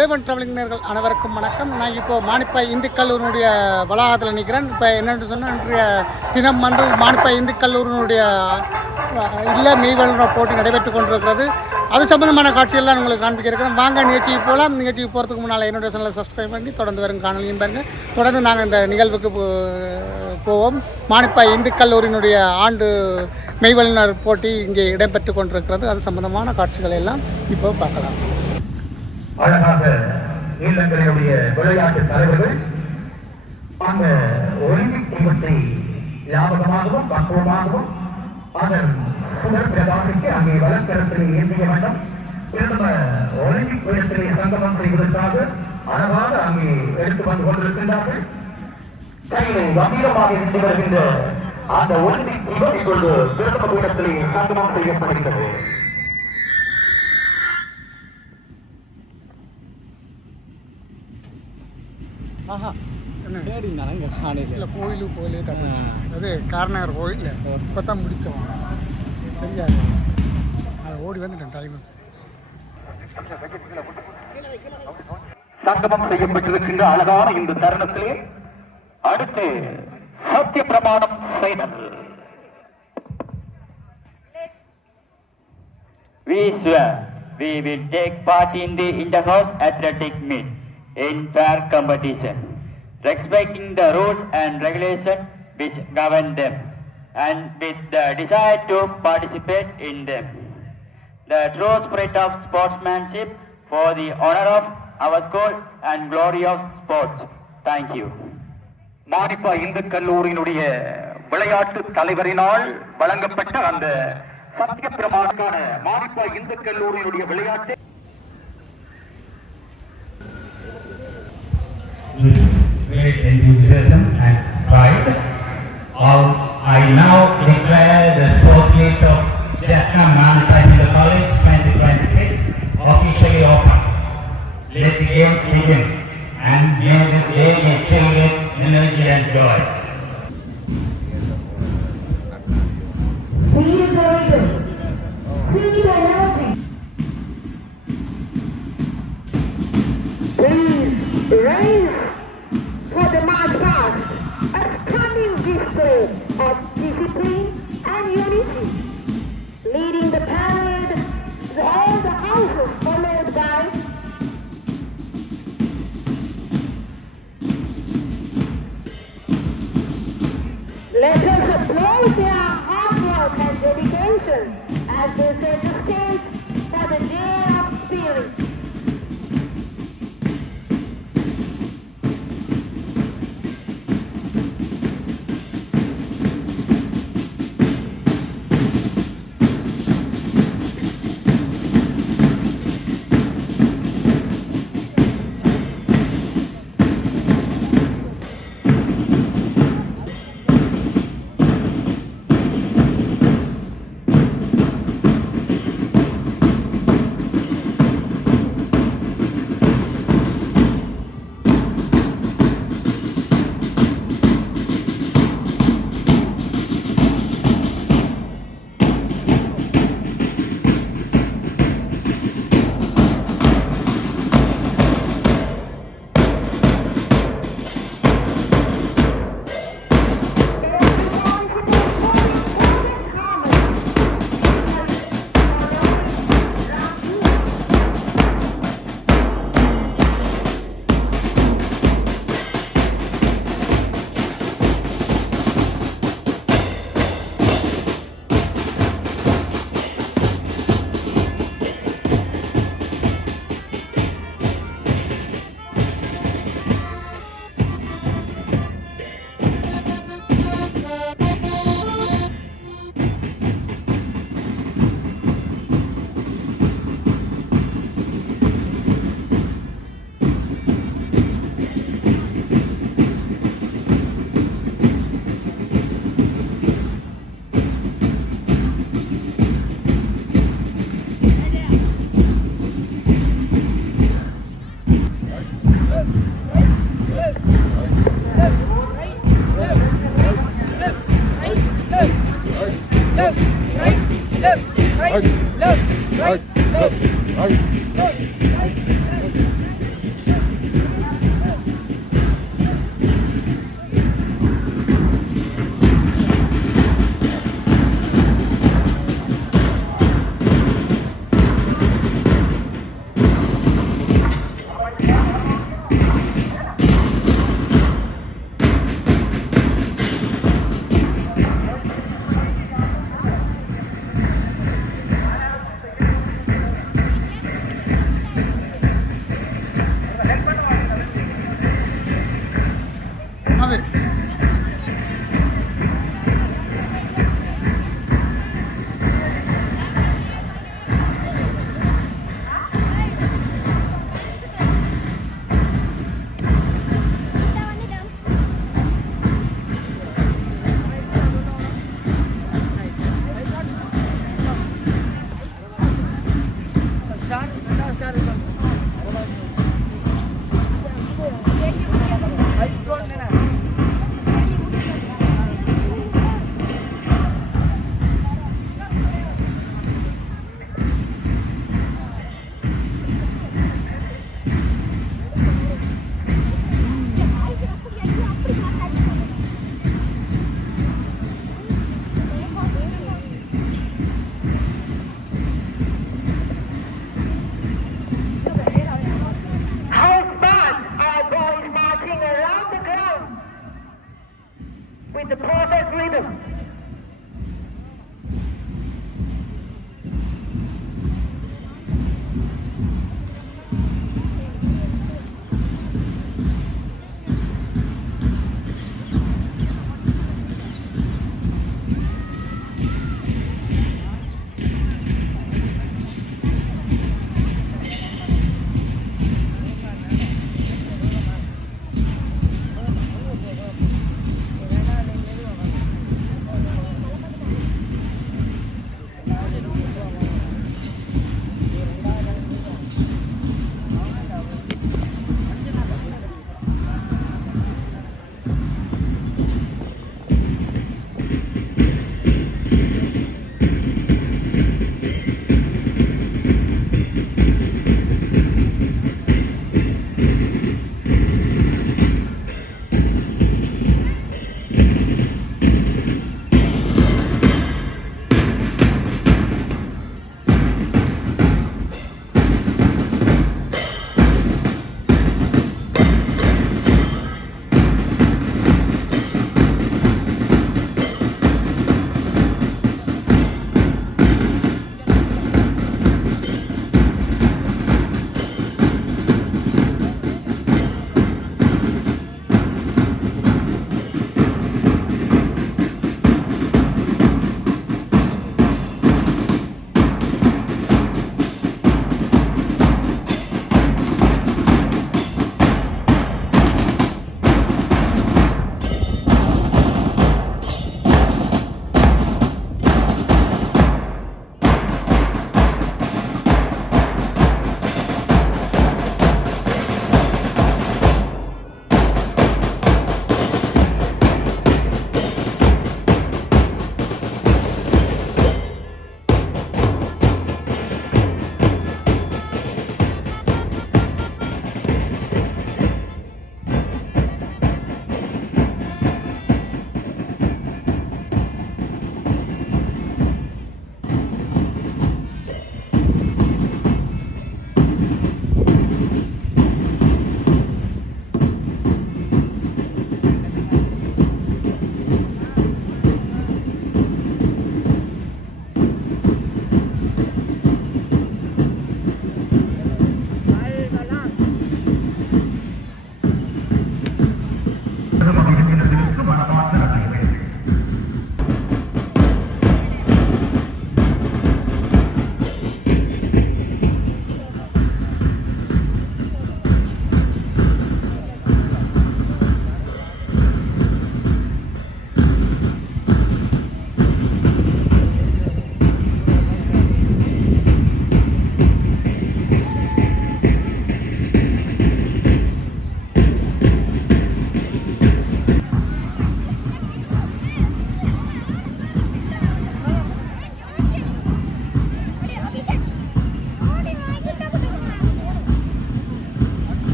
A1 ட்ராவலிங்கினர்கள் அனைவருக்கும் வணக்கம். நான் இப்போது மானிப்பாய் இந்து கல்லூரியினுடைய வளாகத்தில் நிற்கிறேன். இப்போ என்னென்னு சொன்னால், இன்றைய தினம் வந்து மானிப்பாய் இந்து கல்லூரியினுடைய மெய்வல்லுநர் போட்டி நடைபெற்று கொண்டிருக்கிறது. அது சம்பந்தமான காட்சியெல்லாம் உங்களுக்கு காண்பிக்க இருக்கிறேன். வாங்க நிகழ்ச்சிக்கு போகலாம். நிகழ்ச்சிக்கு போகிறதுக்கு முன்னால் என்னுடைய சேனலை சப்ஸ்கிரைப் பண்ணி தொடர்ந்து வரும் காணொலியும் பாருங்கள். தொடர்ந்து நாங்கள் இந்த நிகழ்வுக்கு போவோம். மானிப்பாய் இந்து கல்லூரியினுடைய ஆண்டு மெய்வல்லுநர் போட்டி இங்கே இடம்பெற்று கொண்டிருக்கிறது. அது சம்பந்தமான காட்சிகளை எல்லாம் இப்போ பார்க்கலாம். அழகாக நீலங்களினுடைய விளையாட்டு தலைவர்கள் அந்த ஒலிம்பிக் தீபத்தை ஞாபகமாகவும் பக்குவமாகவும் அதன் சுடர் பிரகாசிக்கு அங்கே வழக்கரத்தில் ஏந்திய வண்ணம் பிரதம ஒலிம்பிக் விடத்திலே சங்கமம் செய்வதற்காக அழகாக அங்கே எடுத்து வந்து கொண்டிருக்கின்றார்கள். கையிலே கம்பீரமாக இருந்து வருகின்ற அந்த ஒலிம்பிக் தீபம் இப்பொழுது பிரதம பீடத்திலே சங்கமம் செய்யப்படுகின்றது. இல்லை கோயிலே அது காரநகர் கோயில் இப்போ தான் முடித்தோம். தெரியாது, அதை ஓடி வந்துட்டேன் டைம். சங்கமம் செய்யப்பட்டிருக்கின்ற அழகான இந்த தருணத்திலே அடுத்து சத்திய பிரமாணம் செய்தல். We swear we will take part in the inter-house athletic meet in fair competition, respecting the rules and regulations which govern them, and with the desire to participate in them. The true spirit of sportsmanship for the honor of our school and glory of sports. Thank you. Manipay Hindu கல்லூரியினுடைய விளையாட்டு தலைவரினால் வழங்கப்பட்ட அந்த சத்திய பிரமாணமான மானிப்பாய் இந்து கல்லூரியினுடைய விளையாட்டு great enthusiasm and pride. I now declare the sports meet of Jaffna Manipai Hindu College 2026 officially open. Let the games begin, and may this day be filled with energy and joy. See the rhythm, see the energy. Please raise for the march past a stunning display of discipline and unity. Leading the parade, all the houses followed by let us applaud their hard work and dedication as they set the stage for the day of spirit.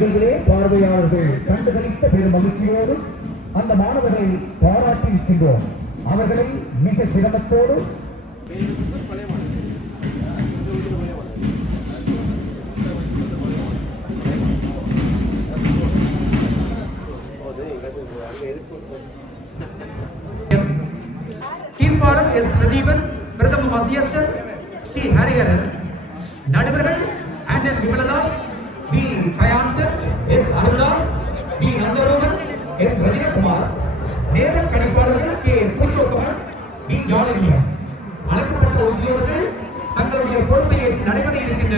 நிகழ்விலே பார்வையாளர்கள் கண்டுகளித்த பெரும் மகிழ்ச்சியோடு அந்த மாணவர்களை பாராட்டி இருக்கின்றோம். அவர்களை மிக சிரமத்தோடு கீழ்ப்பாளர் எஸ் பிரதீபன், பிரதம மத்தியஸ்தர் சி ஹரிஹரன், நடுவர்கள் Anton Vimaladas, P Gayanson, S Aruldas, P Nantharohan, S Rajinakumar, நேர கணிப்பாளர்கள் கே புருஷோத்தமன், பி ஜாலினியம். அழைக்கப்பட்ட உத்தியோகர்கள் தங்களுடைய பொறுப்பை ஏற்று நடைபெற இருக்கின்ற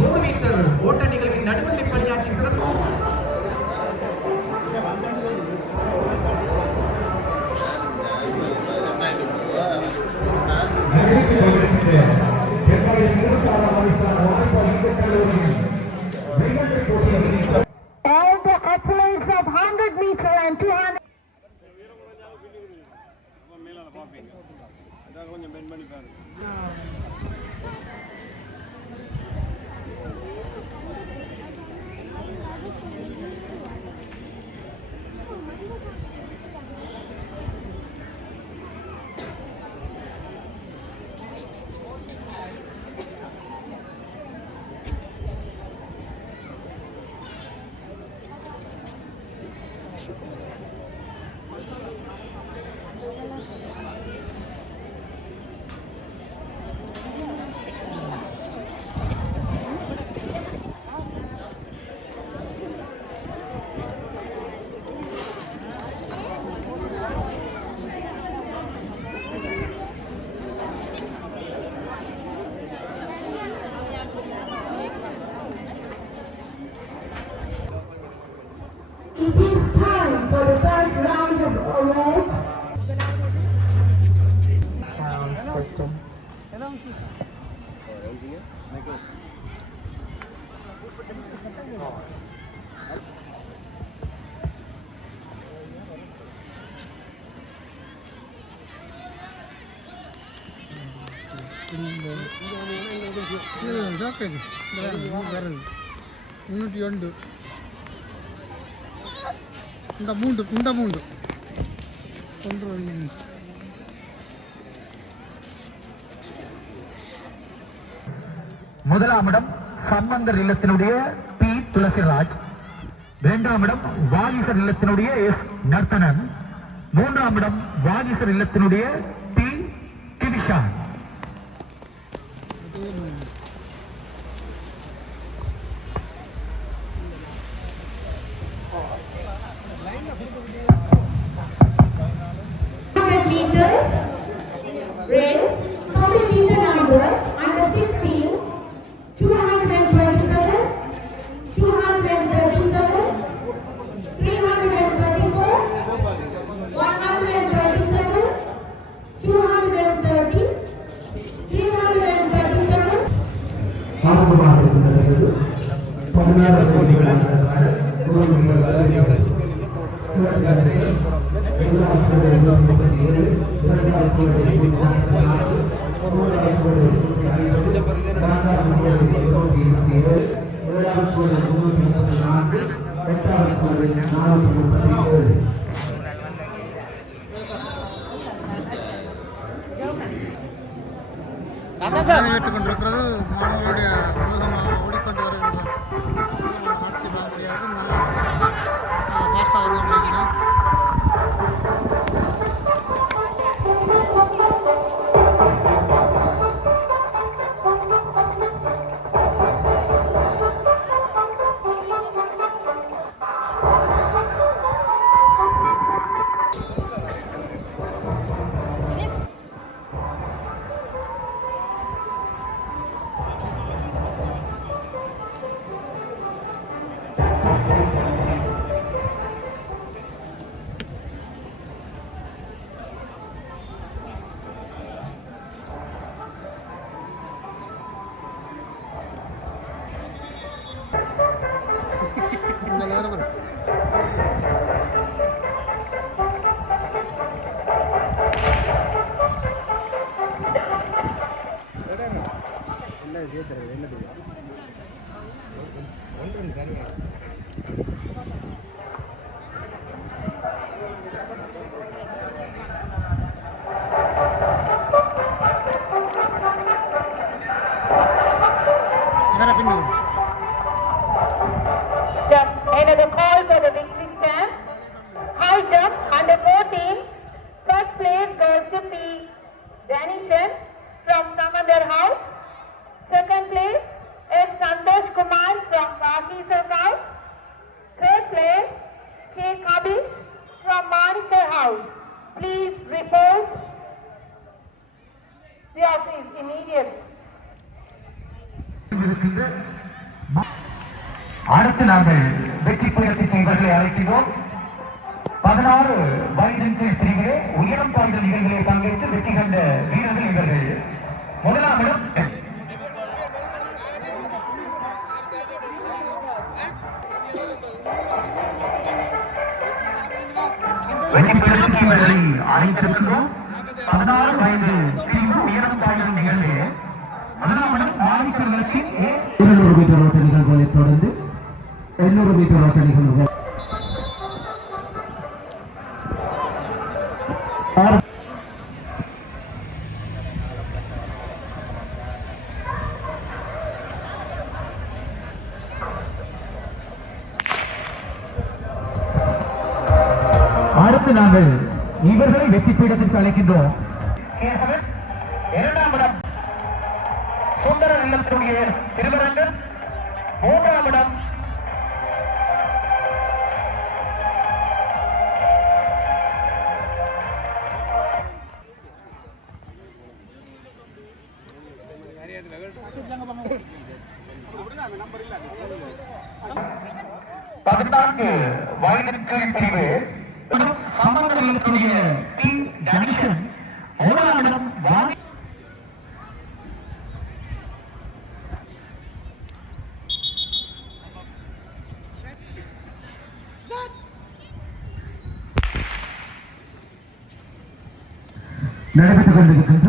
100 மீட்டர் ஓட்ட நிகழ்வின் நடுவர்களை பணியாற்றி சிறப்பு All the athletes of 100 meter and 200. It is time for the first round of awards. Sound system. இந்த மூன்று முதலாம் இடம் சம்பந்தர் இல்லத்தினுடைய பி துளசிராஜ், இரண்டாம் இடம் வாகீசர் இல்லத்தினுடைய எஸ் நர்த்தனன், மூன்றாம் இடம் வாகீசர் இல்லத்தினுடைய P Kivishan. Meters, race, complete meter numbers, under 16, 227, 237, 334, 137, 230, 337. ஆரம்பமாக இருக்கின்றது 16 ஏற்றுக்கொண்டிருக்கிறது மாணவர்களுடைய வேகமாக ஓடிக்கொண்டு வருகின்ற ஆட்சி மாணவர்கள் நல்ல ஃபாஸ்ட்டாக வந்து கொண்டிருக்கிறார். position from Samandar House. Second place is Santosh Kumar from Vagisar House. Third place, K. Kabish from Manikar House. Please report the office immediately. அடுத்து நாங்கள் வெற்றி பீடத்திற்கு இவர்களை அழைக்கிறோம். 16 வயதின் கீழ் பிரிவிலே உயரம் பாய்ந்த நிகழ்வுகளில் பங்கேற்று வெற்றி கண்ட வீரர்கள் இவர்கள். முதலாம் இடம் வெற்றி பீடத்திற்கு இவர்களை அழைத்திருக்கின்றோம். 16 வயது பிரிவு உயரம் பாய்ந்த நிகழ்வு. முதலாம் இடம் மாணிக்கர் லட்சி 200 மீட்டர் ஓட்ட நிகழ்வுகளை தொடர்ந்து 800 மீட்டர் ஓட்ட நிகழ்வுகள். அடுத்து நாங்கள் இவர்களை வெற்றி பீடத்திற்கு அழைக்கின்றோம். இரண்டாம் இடம் சுந்தரர் இல்லத்தினுடைய திருவரங்கன். மூன்றாம் இடம் பதினான்கு வயதிற்கு பிரிவு சம்பந்தர்களுடைய டி ஜங்ஷன். முதலாம் இடம் நடைபெற்றுக் கொண்டிருக்கின்ற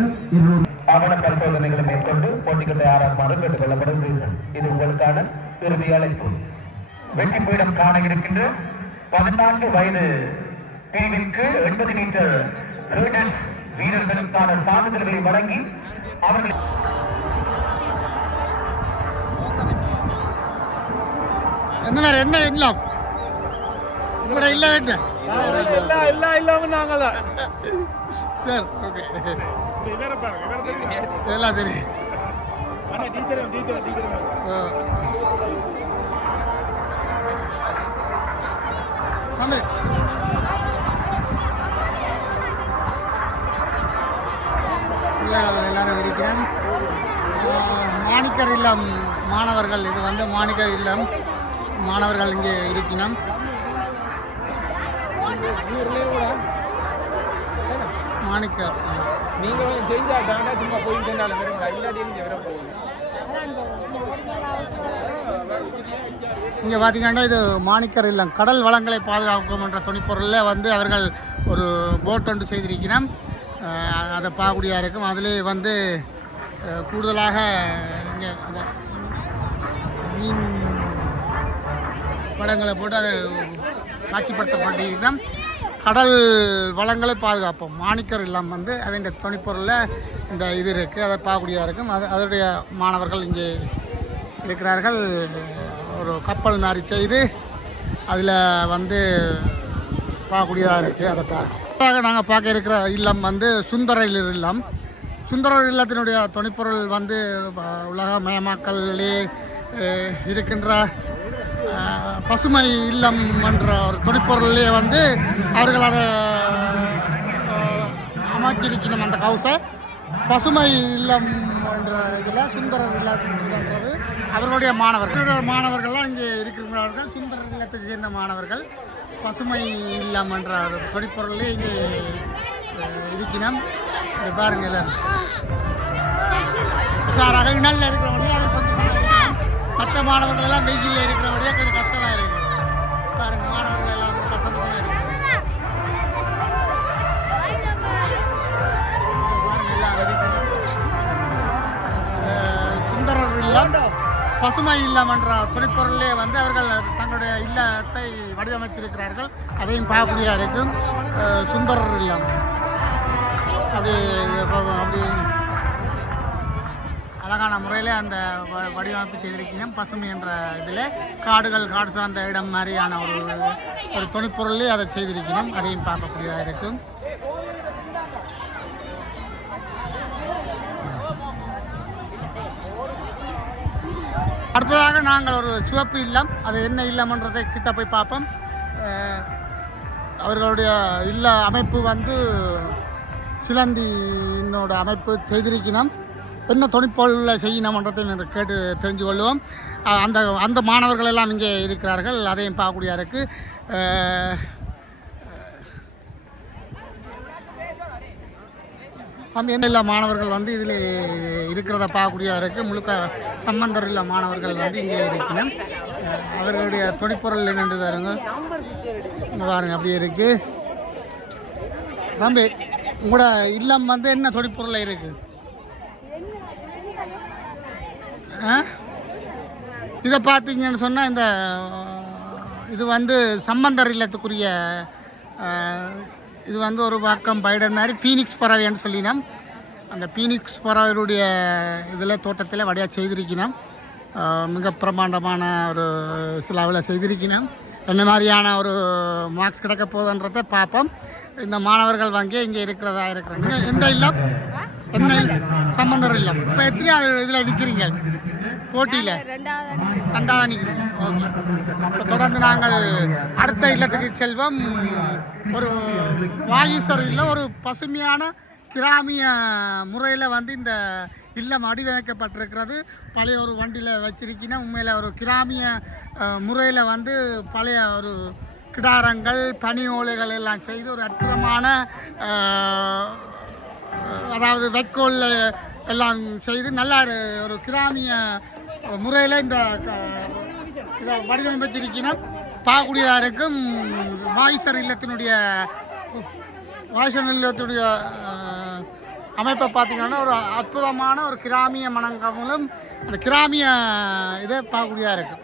ஆவண பரிசோதனைகளை மேற்கொண்டு போட்டிக்கு தயாராகுமாறு கேட்டுக் கொள்ளப்படுகிறீர்கள். இது உங்களுக்கான இறுதி அழைப்பு. வெற்றி பீடம் காண இருக்கின்ற 14 வயது பிரிவிற்கு 80 மீட்டர் ஹேர்டல்ஸ் வீரர்களுக்கான சான்றிதழ்களை வழங்கி அவர்கள் என்ன இல்லாம் உங்களோட இல்ல வேண்டாம் நாங்கள சார் ஓகே எல்லாம் தெரியும் எல்லாரும் இருக்கிறேன். மாணிக்கர் இல்லம் மாணவர்கள், இது வந்து மாணிக்கர் இல்லம் மாணவர்கள் இங்கே இருக்கணும். மாணிக்கர் நீங்கள் செய்தால் சும்மா போயிட்டு இல்லாட்டி வர போகுது. இங்கே பார்த்தீங்கன்னா இது மாணிக்கர் இல்லம் கடல் வளங்களை பாதுகாக்கும் என்ற துணிப்பொருளில் வந்து அவர்கள் ஒரு போட் ஒன்று செய்திருக்கிறோம். அதை பார்க்கக்கூடியா இருக்கும். அதிலே வந்து கூடுதலாக இங்கே மீன் படங்களை போட்டு அதை காட்சிப்படுத்தப்பட்டிருக்கிறோம். கடல் வளங்களை பாதுகாப்போம் மாணிக்கர் இல்லம் வந்து அவருடைய துணிப்பொருளில் இந்த இது இருக்குது. அதை பார்க்கக்கூடியா இருக்கும். அதனுடைய மாணவர்கள் இங்கே இருக்கிறார்கள். ஒரு கப்பல் மாதிரி செய்து அதில் வந்து பார்க்கக்கூடியதாக இருக்குது. அதை பார்க்க நாங்கள் பார்க்க இருக்கிற இல்லம் வந்து சுந்தரர் இல்லம். சுந்தரர் இல்லத்தினுடைய துணைப்பொருள் வந்து உலகமயமாக்கலே இருக்கின்ற பசுமை இல்லம் என்ற ஒரு துணைப்பொருளே வந்து அவர்கள் அதை அமைச்சிருக்கணும். அந்த ஹவுஸை பசுமை இல்லம் என்ற இதில் சுந்தரர் இல்லம்ன்றது அவர்களுடைய மாணவர்கள்லாம் இங்கே இருக்கிறார்கள். சுந்தரர் இல்லத்தை சேர்ந்த மாணவர்கள் பசுமை இல்லம் என்ற ஒரு தொழிற்பொருளே இங்கே இருக்கணும். இது பாருங்கள் எல்லாரும் உஷாராக இணலில் இருக்கிறவங்களே அதை மற்ற மாணவர்கள் எல்லாம் வெயிலில் இருக்கிறவங்களே கொஞ்சம் கஷ்டமாக இருக்குது. பாருங்கள் மாணவர்கள் எல்லாம் சந்தோஷமாக இருக்குது. சுந்தரர் இல்லம் பசுமை இல்லம் என்ற துணைப்பொருளே வந்து அவர்கள் தங்களுடைய இல்லத்தை வடிவமைத்திருக்கிறார்கள். அதையும் பார்க்கக்கூடியா இருக்கும். சுந்தரர் இல்லம் அப்படி அழகான முறையில் அந்த வடிவமைப்பு செய்திருக்கணும். பசுமை என்ற இதில் காடு சார்ந்த இடம் மாதிரியான ஒரு துணைப்பொருளே அதை செய்திருக்கணும். அதையும் பார்க்கக்கூடியதாக இருக்கும். அடுத்ததாக நாங்கள் ஒரு சிவப்பு இல்லம், அது என்ன இல்லம்ன்றதை கிட்ட போய் பார்ப்போம். அவர்களுடைய இல்ல அமைப்பு வந்து சிலந்தினோட அமைப்பு செய்திருக்கணும். என்ன தொழிற்பொருளில் செய்யணுமன்றதை கேட்டு தெரிஞ்சு கொள்வோம். அந்த அந்த மாணவர்கள் எல்லாம் இங்கே இருக்கிறார்கள், அதையும் பார்க்கக்கூடிய இருக்குது. என்ன இல்லை மாணவர்கள் வந்து இதில் இருக்கிறத பார்க்கக்கூடிய இருக்குது. முழுக்க சம்பந்தர் இல்லை மாணவர்கள் வந்து இங்கே இருக்கணும். அவர்களுடைய தொழிற்பொருள் என்னென்று பாருங்க, இங்கே பாருங்க அப்படியே இருக்குது. தம்பி, உங்களோட இல்லம் வந்து என்ன தொழிற்பொருள் இருக்குது? இதை பார்த்தீங்கன்னு சொன்னால் இந்த இது வந்து சம்பந்தர் இல்லத்துக்குரிய இது வந்து ஒரு பக்கம் பைடர் மாதிரி ஃபீனிக்ஸ் பறவைன்னு சொல்லினோம். அந்த ஃபீனிக்ஸ் பறவையுடைய இதில் தோட்டத்தில் வடையாக செய்திருக்கணும். மிக பிரமாண்டமான ஒரு சில அளவில் செய்திருக்கணும். என்ன மாதிரியான ஒரு மார்க்ஸ் கிடைக்க போகுதுன்றதை பார்ப்போம். இந்த மாணவர்கள் வங்கி இங்கே இருக்கிறதா இருக்கிறாங்க. எந்த இல்லம் என்ன சம்பந்தர் இல்லம். இப்போ எத்தனை இதில் நிற்கிறீங்க போட்டியில்? ரெண்டாவது நிற்கிறீங்க. ஓகே. இப்போ தொடர்ந்து நாங்கள் அடுத்த இல்லத்துக்கு செல்வோம். ஒரு வாயுசர் இல்லை, ஒரு பசுமையான கிராமிய முறையில் வந்து இந்த இல்லம் வடிவமைக்கப்பட்டிருக்கிறது. பழைய ஒரு வண்டியில் வச்சிருக்கீங்கன்னா உண்மையில் ஒரு கிராமிய முறையில் வந்து பழைய ஒரு கிடாரங்கள் பனி ஓலைகள் எல்லாம் செய்து ஒரு அற்புதமான அதாவது வைக்கோல் எல்லாம் செய்து நல்லா ஒரு கிராமிய முறையில் இந்த இதை வடிவமைச்சிருக்கணும். பார்க்கக்கூடியதாக இருக்கும். வாயுசர் இல்லத்தினுடைய அமைப்பை பார்த்திங்கன்னா ஒரு அற்புதமான ஒரு கிராமிய மனங்கமலும் அந்த கிராமிய இதை பார்க்கக்கூடியதாக இருக்கும்.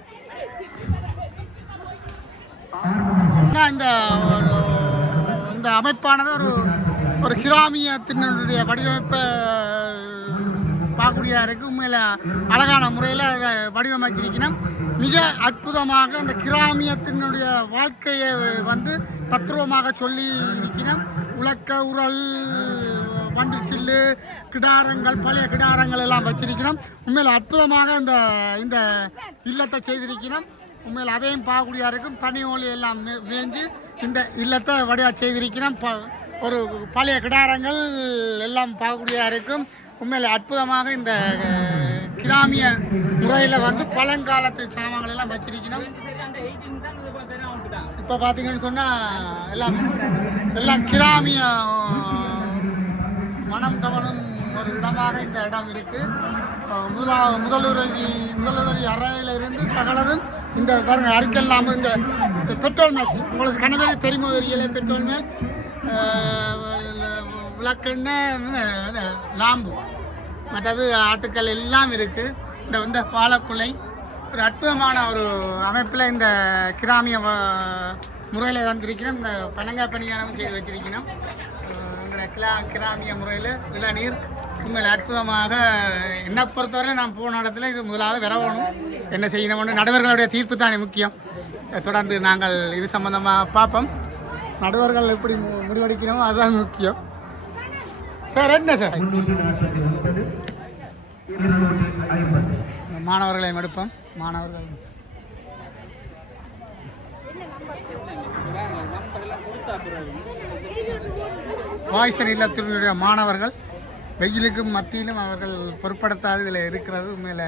இந்த அமைப்பானது ஒரு கிராமியத்தினுடைய வடிவமைப்பை பார்க்கக்கூடியதாக இருக்குது. உண்மையில் அழகான முறையில் அதை வடிவமைச்சிருக்கணும். மிக அற்புதமாக அந்த கிராமியத்தினுடைய வாழ்க்கையை வந்து தத்துவமாக சொல்லி இருக்கணும். உலக்க உரல் வண்டி சில்லு கிடாரங்கள் பழைய கிடாரங்கள் எல்லாம் வச்சிருக்கணும். உண்மையில் அற்புதமாக இந்த இல்லத்தை செய்திருக்கணும். உண்மையில் அதையும் பார்க்கக்கூடியதாக இருக்கும். பனி ஓலி எல்லாம் மேய்ஞ்சு இந்த இல்லத்தை வடிவா செய்திருக்கணும். ஒரு பழைய கிடாரங்கள் எல்லாம் பார்க்கக்கூடியதாக இருக்கும். உண்மையில் அற்புதமாக இந்த கிராமிய முறையில் வந்து பழங்காலத்து சாமான்கள் எல்லாம் வச்சிருக்கணும். இப்போ பார்த்தீங்கன்னு சொன்னால் எல்லாம் கிராமிய மனம் கவனம் ஒரு இடமாக இந்த இடம் இருக்குது. முதலுதவி அறையிலிருந்து சகலதும் இந்த பாருங்கள் அறிக்கெல்லாம் இந்த பெட்ரோல் மேட்ச் உங்களுக்கு கணவரே தெரியுமோ தெரியல. பெட்ரோல் மேட்ச் விளக்கெண்ணெய் லாம்பு மற்றது ஆட்டுக்கள் எல்லாம் இருக்குது. இந்த பாலக்குலை ஒரு அற்புதமான ஒரு அமைப்பில் இந்த கிராமிய முறையில் வந்திருக்கணும். இந்த பனங்காய் பணியாரம் செய்து வச்சிருக்கணும். எங்களோட கிராமிய முறையில் இளநீர் உண்மையில் அற்புதமாக என்னை பொறுத்தவரை நான் போன இடத்துல இது முதலாவது வரணும். என்ன செய்யணும்னு நடுவர்களுடைய தீர்ப்பு தானே முக்கியம். தொடர்ந்து நாங்கள் இது சம்பந்தமாக பார்ப்போம். நடுவர்கள் எப்படி முடிவெடுக்கிறோமோ அதுதான் முக்கியம். சார் என்ன சார் மாணவர்களை எடுப்போம். மாணவர்கள் வாய்சன் இல்லத்தினுடைய மாணவர்கள் வெயிலுக்கும் மத்தியிலும் அவர்கள் பொருட்படுத்தாது இதில் இருக்கிறது. உண்மையில்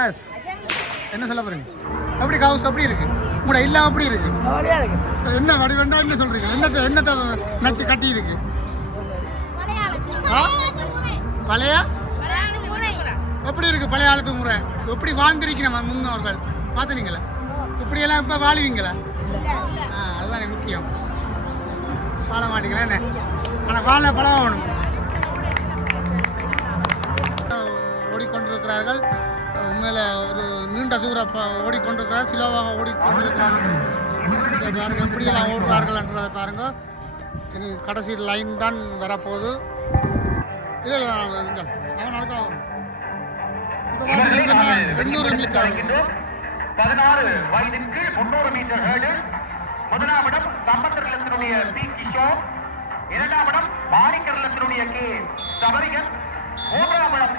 எஸ் என்ன சொல்ல போறீங்க? எப்படி ஹவுஸ் எப்படி இருக்கு? உங்களோட இல்லம் எப்படி இருக்கு? என்ன வடிவண்டா என்ன சொல்றீங்க? என்னத்தை நச்சு கட்டி இருக்கு? பழைய எப்படி இருக்கு? பழைய காலத்து முறை எப்படி வாழ்ந்திருக்கு நம்ம முன்னோர்கள் பார்த்துனீங்களா? இப்படியெல்லாம் இப்போ வாழுவீங்களா? அதுதான் முக்கியம். வாழ மாட்டீங்களா என்ன? ஆனால் வாழ பழகணும். ஓடிக்கொண்டிருக்கிறார்கள். உண்மையில் ஒரு நீண்ட தூரம் ஓடிக்கொண்டிருக்கிறார். சிலவாக ஓடிக்கொண்டிருக்கிறார்கள். எப்படியெல்லாம் ஓடுறார்கள் என்றதை பாருங்க. இனி கடைசி லைன் தான் வரப்போகுது. இல்லை அவன் நடக்கலாம். 800 மீட்டர் 16 வயதிற்கு 300 மீட்டர் ஹேர்டில் முதலாம் இடம் சம்பந்தர் இல்லத்தினுடைய பி கிஷோர், இரண்டாம் இடம் மாணிக்கர் இல்லத்தினுடைய கே சபரிகன், மூன்றாம் இடம்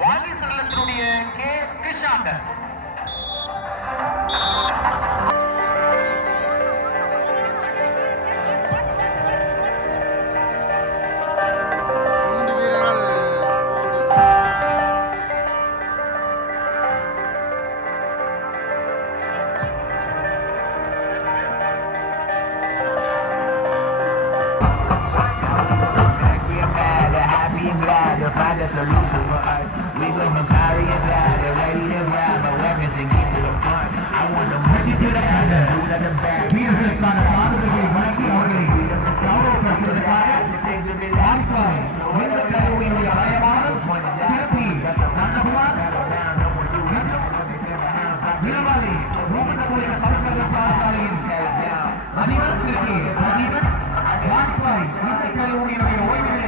வாகீசர் இல்லத்தினுடைய கே கிருஷாந்தன். மூன்று வீரர்கள் Find a solution for us. We go from chariots out and ready to grab our weapons and get to the front. I want them ready to the end, move at the back. வீரர்களுக்கான சாதனைகளை வழங்கி அவர்களை கௌரவப்படுத்துவதற்காக வாய்ப்பாய் இந்த தலைவருடைய அடையாளமான திருப்பி நந்தகுமார் வீரவாதி ரோமனகுரிய தமிழக பாடசாலையின் அதிபர் திருப்பி அதிபர் வாய்ப்பாய் இந்த தலைவருடைய ஓய்வுகளை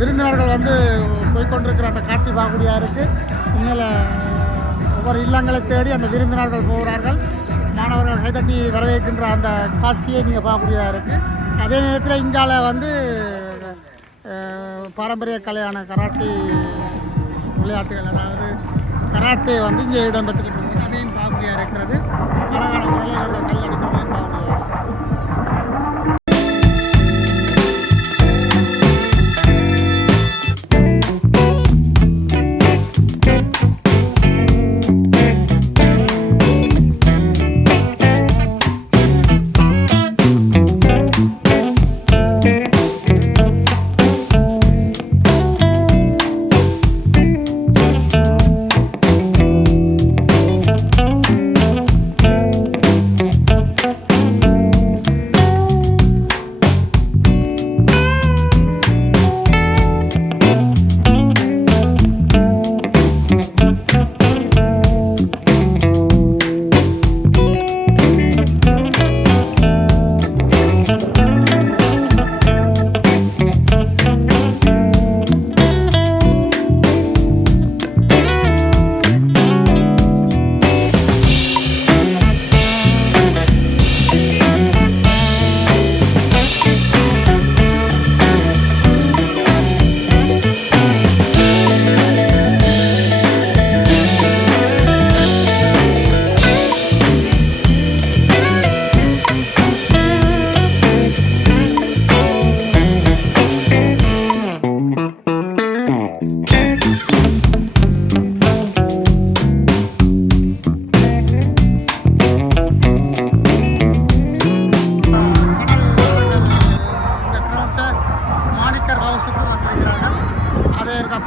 விருந்தினர்கள் வந்து போய்கொண்டிருக்கிற அந்த காட்சி பார்க்கக்கூடியதாக இருக்குது. உண்மையில் ஒவ்வொரு இல்லங்களை தேடி அந்த விருந்தினர்கள் போகிறார்கள். மாணவர்கள் கைதட்டி வரவேற்கின்ற அந்த காட்சியை நீங்கள் பார்க்கக்கூடியதாக இருக்குது. அதே நேரத்தில் இங்கால வந்து பாரம்பரிய கலையான கராட்டி விளையாட்டுகள், அதாவது கராத்தே வந்து இங்கே இடம்பெற்றுக்கிட்டு இருக்குது. அதையும் பார்க்கக்கூடியதாக இருக்கிறது. அழகான முறையில் அவர்கள் கையடிக்கிறதையும் பார்க்கக்கூடியதாக இருக்குது.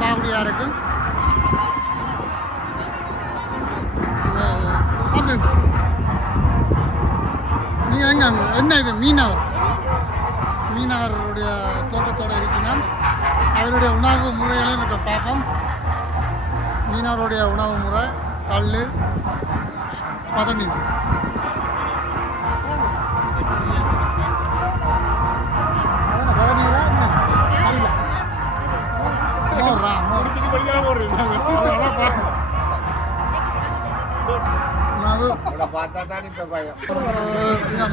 பார்க்கக்கூடியதாக இருக்கும். நீங்கள் எங்கே என்ன இது மீனவருடைய தோட்டத்தோடு இருக்கணும். அவருடைய உணவு முறைகளையும் இப்போ பார்ப்போம். மீனவருடைய உணவு முறை கல் பதனி.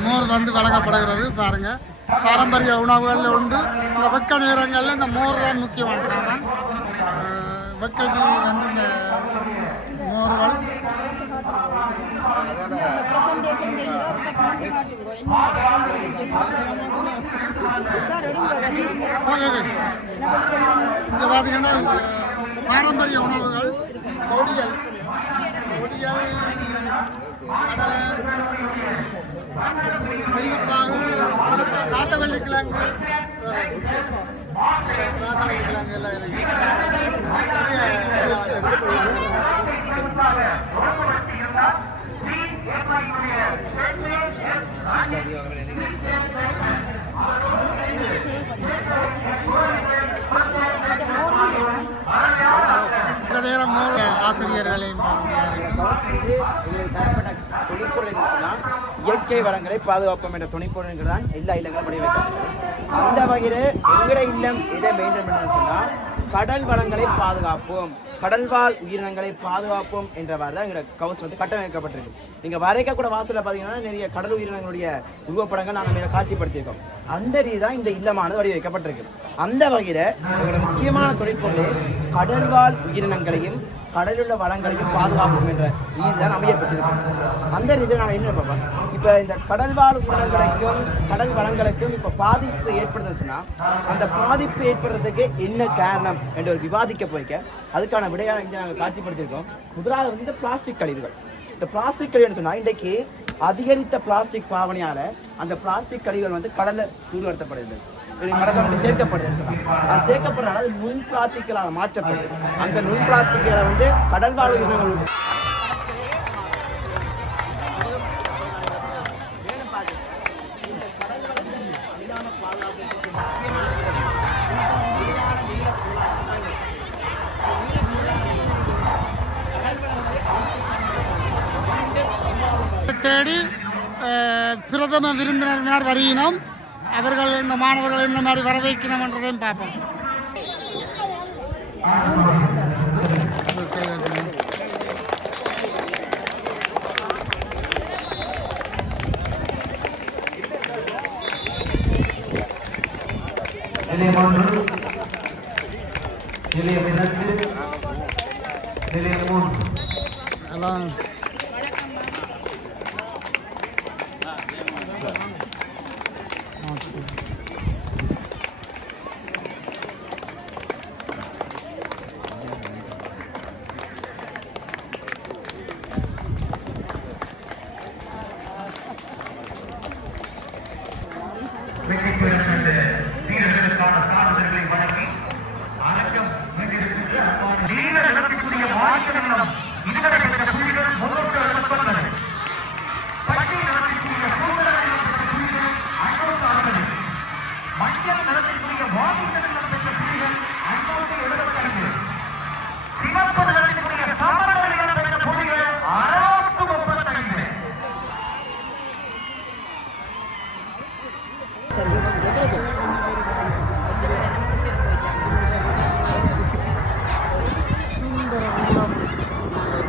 மோர் வந்து வழங்கப்படுகிறது. பாருங்க, பாரம்பரிய உணவுகளில் உண்டு. இந்த வெக்க நேரங்களில் இந்த மோர் தான் முக்கியமான சாமான். வெக்கைக்கு வந்து இந்த மோர்கள் இங்கே பார்த்தீங்கன்னா பாரம்பரிய உணவுகள் கொடியல் வெள்ளிப்பாகு, ராசவள்ளிக்கிழங்கு எல்லாம் இருக்கு. இந்த நேரம் ஆசிரியர்களையும் இயற்கை வளங்களை பாதுகாப்போம் என்ற துணைப்பொருள் தான் எல்லா இல்லங்களும் வடிவமைக்கப்பட்டது. அந்த வகையில் எங்கட இல்லம் எதை மெயின்டைன் பண்ணணும்னு சொன்னால் கடல் வளங்களை பாதுகாப்போம், கடல்வாழ் உயிரினங்களை பாதுகாப்போம் என்றவாறு தான் எங்களோட கவுஸ் வந்து கட்டமைக்கப்பட்டிருக்கு. நீங்கள் வரைக்கக்கூட வாசலில் பார்த்தீங்கன்னா நிறைய கடல் உயிரினங்களுடைய உருவப்படங்கள் நாங்கள் மேலே காட்சிப்படுத்தியிருக்கோம். அந்த ரீதி தான் இந்த இல்லமானது வடிவமைக்கப்பட்டிருக்கு. அந்த வகையில் எங்களோட முக்கியமான தொழில்பொருள் கடல்வாழ் உயிரினங்களையும் கடலுள்ள வளங்களையும் பாதுகாப்போம் என்ற ரீதி தான் அமையப்பட்டிருக்கும். அந்த ரீதியில் நாங்கள் என்ன பார்ப்போம், இப்போ இந்த கடல்வாழ் உயிரினங்களுக்கும் கடல் வளங்களுக்கும் இப்போ பாதிப்பு ஏற்படுதுன்னு சொன்னால் அந்த பாதிப்பு ஏற்படுறதுக்கு என்ன காரணம் என்று ஒரு விவாதிக்க போய்க்க அதுக்கான விடையாக இங்கே நாங்கள் காட்சிப்படுத்தியிருக்கோம். முதலாவது வந்து இந்த பிளாஸ்டிக் கழிவுகள். இந்த பிளாஸ்டிக் கழிவுன்னு சொன்னால் இன்றைக்கு அதிகரித்த பிளாஸ்டிக் பாவனையால் அந்த பிளாஸ்டிக் கழிவுகள் வந்து கடலில் தூர்வடுத்தப்படுது, கடலில் சேர்க்கப்படுதுன்னு சொன்னால் அது சேர்க்கப்படுறதுனால அது நுண் பிளாஸ்டிக்களாக மாற்றப்படுது. அந்த நுண் பிளாஸ்டிக்களை வந்து கடல்வாழ் உயிரினங்கள் தேடி பிரதம விருந்தினர் வருகினோம். அவர்கள் இந்த மாணவர்கள் என்ன மாதிரி வரவேற்கணும் என்றதையும் பார்ப்போம். நிலையம் 1, நிலையம் 2, நிலையம் 3. எல்லாம் வெற்றி பெறுகின்ற வீரர்களுக்கான சான்றிதழ்களை வழங்கி அடக்கம் வேண்டியிருக்கின்ற அன்பான வீரர் நடத்தக்கூடிய மாநிலம் இதுவரை பெற்ற புள்ளிகள் 369. பட்டி நடத்தக்கூடிய சூழலில் பெற்ற புள்ளிகள் 560. மஞ்சள் நடத்தக்கூடிய வாகிகளில் பெற்ற புள்ளிகள் 575. சிவப்பு நடத்தக்கூடிய சமரங்களில் பெற்ற புள்ளிகள் 635.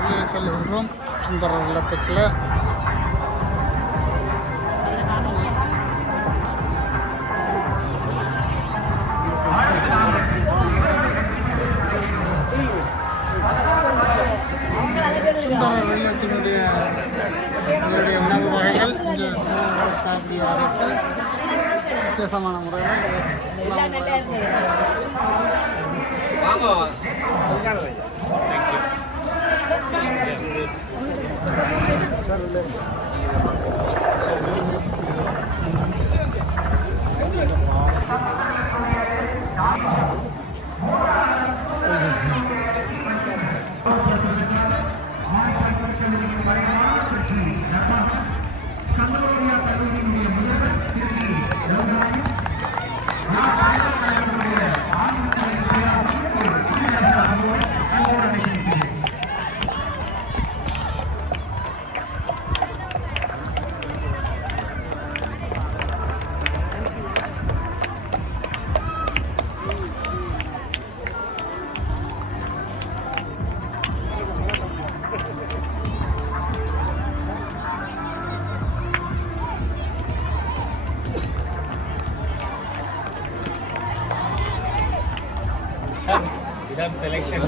உள்ளே செல்கின்றோம். சுந்தர இல்லத்துக்குள்ள சுந்தர இல்லத்தினுடைய அதனுடைய உணவு வகைகள் இங்கே சாப்பிடுவார்கள். வித்தியாசமான முறையில் selection.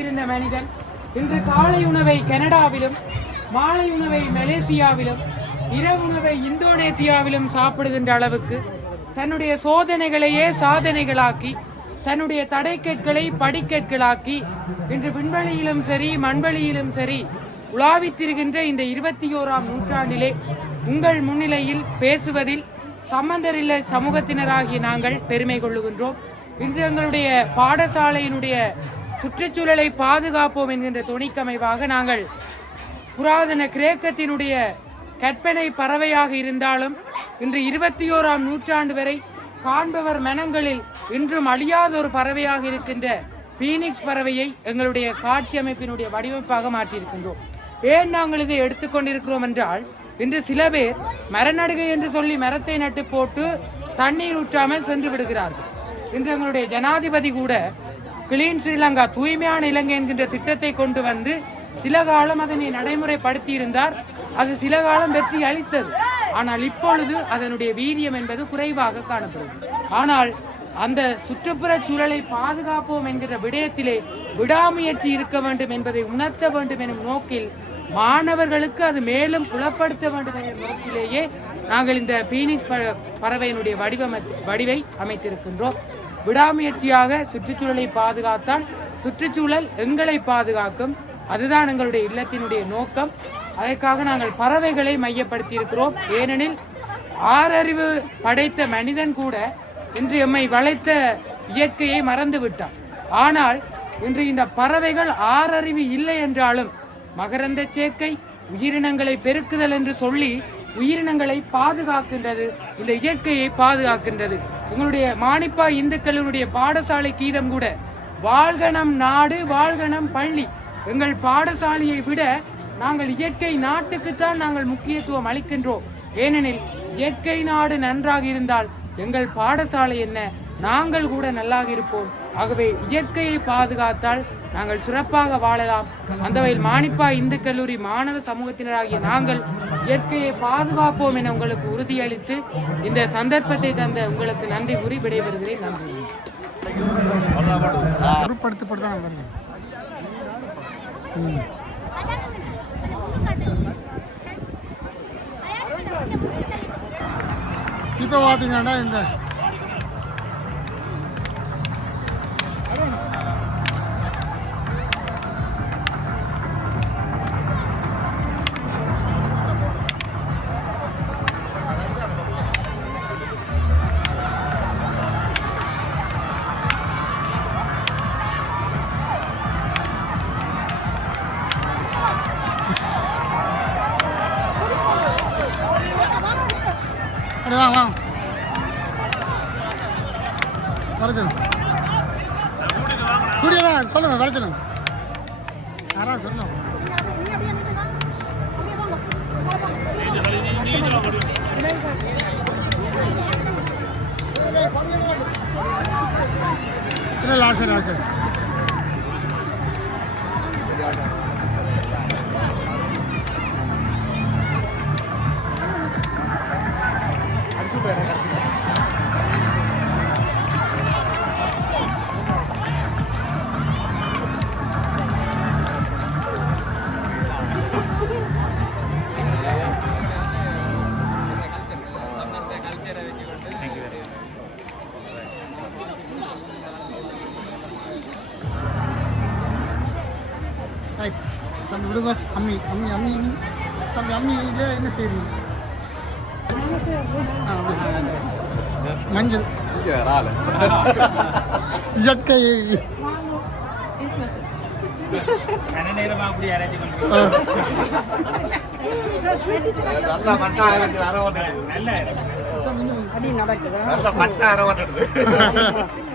இருந்த மனிதன் இன்று காலை உணவை கனடாவிலும் மாலை உணவை மலேசியாவிலும் இரவு உணவை இந்தோனேசியாவிலும் சாப்பிடுகின்ற அளவுக்கு தன்னுடைய சோதனைகளையே சாதனைகளாக்கி தன்னுடைய தடைக்கற்களை படிக்கற்களாக்கி இன்று விண்வெளியிலும் சரி மண்வெளியிலும் சரி உலாவித்திருக்கின்ற இந்த 21ஆம் நூற்றாண்டிலே உங்கள் முன்னிலையில் பேசுவதில் சம்பந்தரில்ல சமூகத்தினராகிய நாங்கள் பெருமை கொள்ளுகின்றோம். இன்று எங்களுடைய பாடசாலையினுடைய சுற்றுச்சூழலை பாதுகாப்போம் என்கின்ற துணிக்கமைவாக நாங்கள் புராதன கிரேக்கத்தினுடைய கற்பனை பறவையாக இருந்தாலும் இன்று 21ஆம் நூற்றாண்டு வரை காண்பவர் மனங்களில் இன்றும் அழியாத ஒரு பறவையாக இருக்கின்ற பீனிக்ஸ் பறவையை எங்களுடைய காட்சி அமைப்பினுடைய வடிவமைப்பாக மாற்றியிருக்கின்றோம். ஏன் நாங்கள் இதை எடுத்துக்கொண்டிருக்கிறோம் என்றால், இன்று சில பேர் மரநடுகை என்று சொல்லி மரத்தை நட்டு போட்டு தண்ணீர் ஊற்றாமல் சென்று விடுகிறார்கள். இன்று எங்களுடைய ஜனாதிபதி கூட கிளீன் ஸ்ரீலங்கா, தூய்மையான இலங்கை என்கின்ற திட்டத்தை கொண்டு வந்து சில காலம் அதனை நடைமுறைப்படுத்தி இருந்தார். அது சில காலம் வெற்றி அளித்தது. ஆனால் இப்பொழுது அதனுடைய வீரியம் என்பது குறைவாக காணப்படும். ஆனால் அந்த சுற்றுப்புறச் சூழலை பாதுகாப்போம் என்கிற விடயத்திலே விடாமுயற்சி இருக்க வேண்டும் என்பதை உணர்த்த வேண்டும் எனும் நோக்கில் மாணவர்களுக்கு அது மேலும் புலப்படுத்த வேண்டும் என்ற நோக்கிலேயே நாங்கள் இந்த பீனிக்ஸ் பறவையினுடைய வடிவை அமைத்திருக்கின்றோம். விடாமுயற்சியாக சுற்றுச்சூழலை பாதுகாத்தால் சுற்றுச்சூழல் எங்களை பாதுகாக்கும். அதுதான் எங்களுடைய இல்லத்தினுடைய நோக்கம். அதற்காக நாங்கள் பறவைகளை மையப்படுத்தி இருக்கிறோம். ஏனெனில் ஆறறிவு படைத்த மனிதன் கூட இன்று எம்மை வளைத்த இயற்கையை மறந்து விட்டான். ஆனால் இன்று இந்த பறவைகள் ஆறறிவு இல்லை என்றாலும் மகரந்த சேர்க்கை, உயிரினங்களை பெருக்குதல் என்று சொல்லி உயிரினங்களை பாதுகாக்கின்றது, இந்த இயற்கையை பாதுகாக்கின்றது. எங்களுடைய மானிப்பா இந்து கல்லூரியுடைய பாடசாலை கீதம் கூட வாழ்கணம் நாடு வாழ்கணம் பள்ளி. எங்கள் பாடசாலையை விட நாங்கள் இயற்கை நாட்டுக்குத்தான் நாங்கள் முக்கியத்துவம் அளிக்கின்றோம். ஏனெனில் இயற்கை நாடு நன்றாக இருந்தால் எங்கள் பாடசாலை என்ன, நாங்கள் கூட நல்லாக இருப்போம். ஆகவே இயற்கையை பாதுகாத்தால் நாங்கள் சிறப்பாக வாழலாம். அந்த வகையில் மானிப்பா இந்து கல்லூரி மாணவ சமூகத்தினராகிய நாங்கள் இயற்கையை பாதுகாப்போம் என உங்களுக்கு உறுதியளித்து இந்த சந்தர்ப்பத்தை தந்த உங்களுக்கு நன்றி கூறி விடைபெறுகிறேன். நன்றி. இப்போ பார்த்தீங்கன்னா இந்த வாங்க வரச்சலும் கூடியவா சொல்லுங்க, வரச்சலும் யாராவது சொல்லணும். இல்லை ஆசை ஆசை தம்பி விடுங்க. அம்மி அம்மி அம்மி தம்பி அம்மி இதே என்ன செய்யுங்க? மஞ்சள் இயற்கை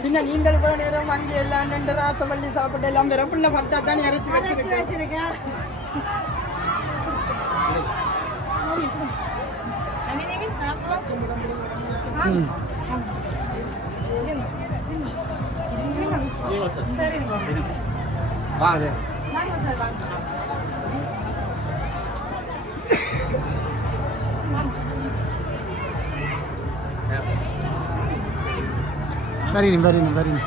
பின்ன நீங்கள் கூட நேரம் அங்கே எல்லாம் ரெண்டு ராசவள்ளி சாப்பிட்டு எல்லாம் வேற புள்ள பட்டா தான் இறச்சி வச்சிருக்கேன். வாங்க வரீங்க வரீங்க வரீங்க.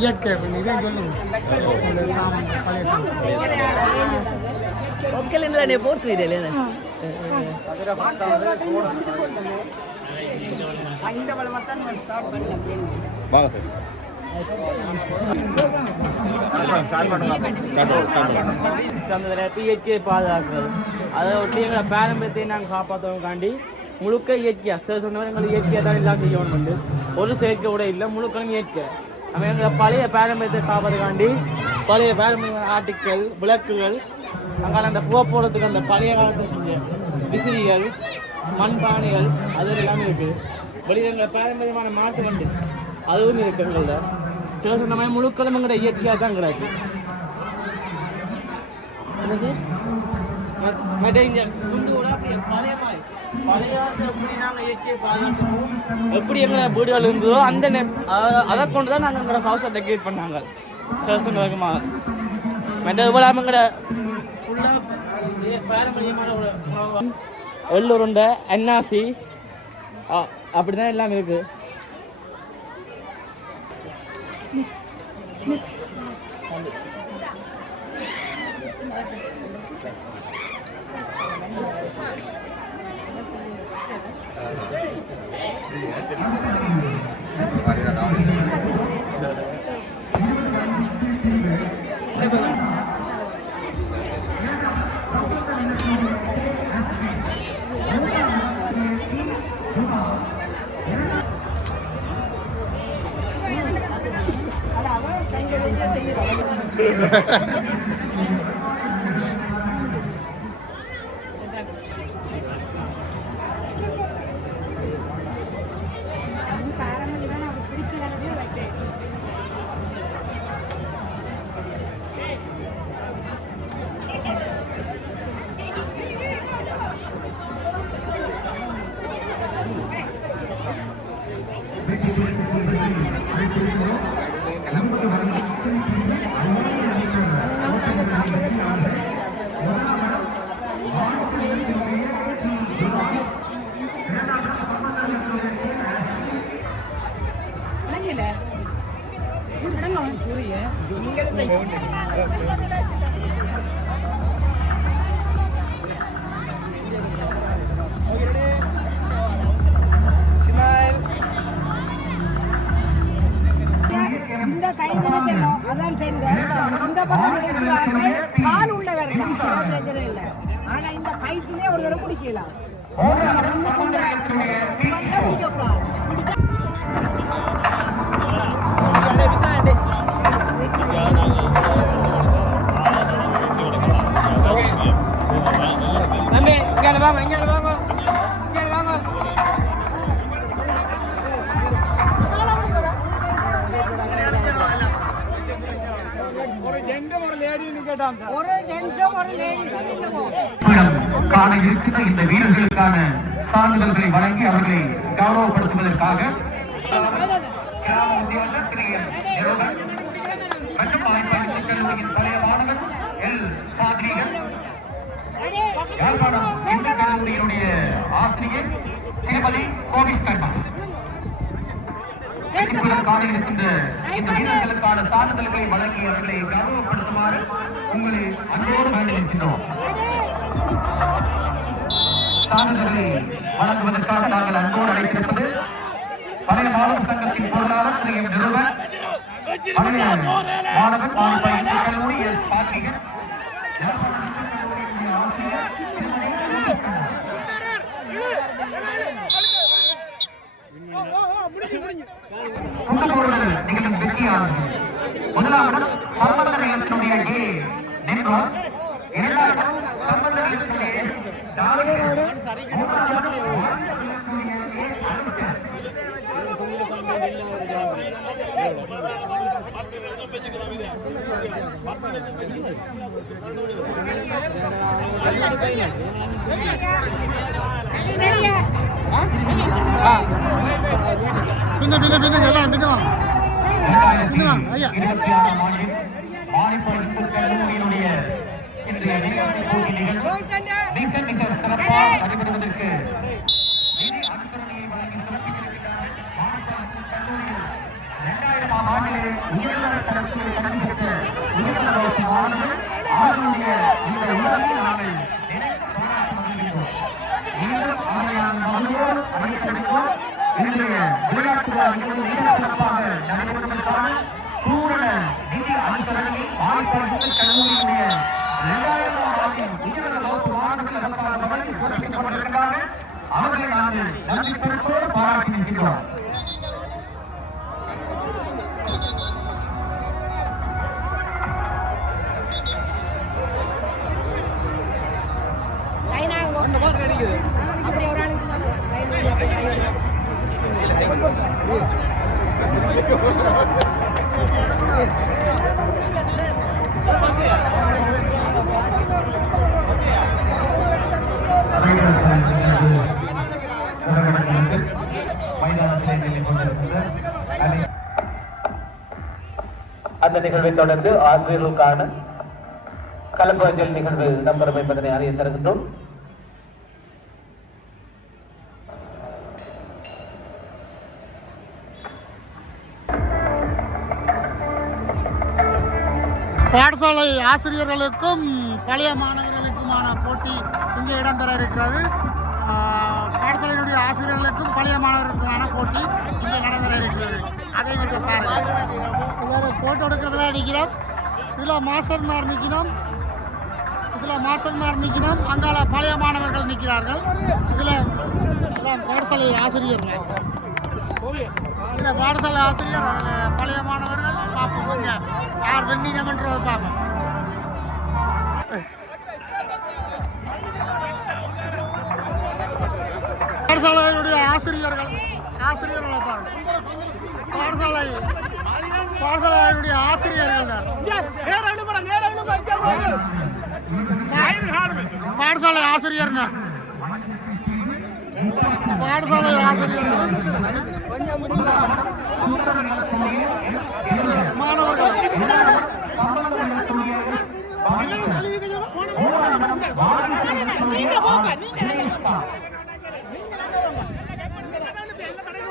இயற்கை இதே சொல்லுங்க. வாங்க சார். இயற்கையை பாதுகாக்கிறது, அதை ஒட்டி எங்களை பாரம்பரியத்தை நாங்கள் காப்பாற்றுவோம்காண்டி முழுக்க இயற்கையா சார் சொன்னவங்க எங்களுக்கு இயற்கையாக தான் எல்லாம் செய்யணும் வந்து ஒரு செயற்கை கூட இல்லை, முழுக்களும் இயற்கை. நம்ம எங்களை பழைய பாரம்பரியத்தை காப்பாற்றுக்காண்டி பழைய பாரம்பரிய ஆட்டுக்கள், விளக்குகள், அங்கால அந்த புகைப்போடுறதுக்கு அந்த பழைய காலத்தில் செஞ்ச விசிறிகள், மண்பானைகள், அது எல்லாமே இருக்குது. வெளியில் எங்களை பாரம்பரியமான மாட்டு வண்டி அதுவும் இருக்குது எங்கள்ட. சில சொன்ன மாதிரி முழுக்களும் எங்கள்ட இயற்கையாக தான் கிடையாது. என்ன சார் மற்ற இந்த குண்டோட அப்படியே பழைய மாதிரி பழைய எப்படி நாங்கள் இயற்கையை பாதுகாக்கணும், எப்படி எங்களை வீடுகள் இருந்ததோ அந்த அதை கொண்டு தான் நாங்கள் எங்களோட ஹவுஸை டெக்கரேட் பண்ணாங்க. சில சொன்னதுக்குமா மற்ற இவ்வளோ எங்களோட ஃபுல்லாக பாரம்பரியமான உணவு. எள்ளுருண்டை, அன்னாசி, அப்படிதான் எல்லாம் இருக்கு. இந்த கை நினைக்கணும் அதான் சென்றேன். இந்த பக்கம் கால் உள்ள வரலாம், பிரச்சனை இல்லை. ஆனா இந்த கைத்திலே ஒரு தடவை பிடிக்கலாம். காண இருக்கிற இந்த வீரர்களுக்கான சான்றிதழ்களை வழங்கி அவர்களை கௌரவப்படுத்துவதற்காக பழைய மாணவன் எல் சாத்ரிகன், யாழ்ப்பாணம் இந்து கல்லூரியினுடைய ஆசிரியர் திருமதி கோவிஷ் கர்மா காண இருக்கின்ற இந்த வீரர்களுக்கான சான்றிதழ்களை வழங்கி அவர்களை கௌரவப்படுத்துமாறு உங்களை அன்போடு வேண்டி நிற்கின்றோம். சான்றிதழ்களை வழங்குவதற்காக நாங்கள் அன்போடு அழைத்திருப்பது பழைய மாணவர் சங்கத்தின் பொருளாளர் ஸ்ரீ எம் நிறுவன், பழைய மாணவன் மாநில இந்து கல்லூரி எஸ் பாக்கிகன், நிகழும் வெற்றியாளர்கள். முதலாவது சம்பந்த நிலையத்தினுடைய ஏ நென்வார், இரண்டாவது சம்பந்த நிலையத்தினுடைய இன்றைய நிகழ்ச்சி போட்டி நிகழ்வு மிக மிக சிறப்பாக நடைபெறுவதற்கு நிதி அனுசரணையை வழங்கி சிறப்பித்திருக்கிறார். 2000ஆம் ஆண்டிலே உயர்தர தரத்தில் நடைபெற்ற உயர்தர வகுப்பு மாணவர் அவர்களுடைய இந்த உலகத்தை நாங்கள் நினைத்து பாராட்டி வருகின்றோம். மீண்டும் ஆணையான மகளோடு அமைச்சரிப்போம். இன்றைய விளையாட்டு மிகவும் மிக சிறப்பாக நடைபெறுவதற்கான பூரண நிதி அனுசரணையை வாய்ப்பாளர்கள் கல்லூரியினுடைய 2000ஆம் ஆண்டின் உயர்தர வகுப்பு மாணவர்கள் நமக்கான வழங்கி சிறப்பிக்கப்பட்டிருக்கிறார்கள். அவர்களை நாங்கள் நன்றி பொருட்களோடு பாராட்டி நிற்கின்றோம். அந்த நிகழ்வை தொடர்ந்து ஆசிரியர்களுக்கான கலப்பஞ்சல் நிகழ்வு இடம்பெறும் என்பதனை அறிய தருகின்றோம். பாடசாலை ஆசிரியர்களுக்கும் பழைய மாணவர்களுக்குமான போட்டி இங்கே இடம்பெற இருக்கிறது. பாடசாலையினுடைய ஆசிரியர்களுக்கும் பழைய மாணவர்களுக்குமான போட்டி இங்கே நடைபெற இருக்கிறது. அதை இவர்கள் பாருங்கள். போட்டோ எடுக்கிறதுலாம் நிற்கிறோம். இதில் மாஸ்டர்மார் நிற்கிறோம். அங்கால பழைய மாணவர்கள் நிற்கிறார்கள். இதில் எல்லாம் பாடசாலை ஆசிரியர்கள். இதில் பாடசாலை ஆசிரியர், அதில் பழைய மாணவர்கள். பார்ப்போம் இங்கே யார் வெண்ணினம்ன்றதை பார்ப்போம். பாடசாலையினுடைய ஆசிரியர்களை பாருங்கள். பாடசாலையினுடைய ஆசிரியர்கள் பாடசாலை ஆசிரியர்கள் மாணவர்கள்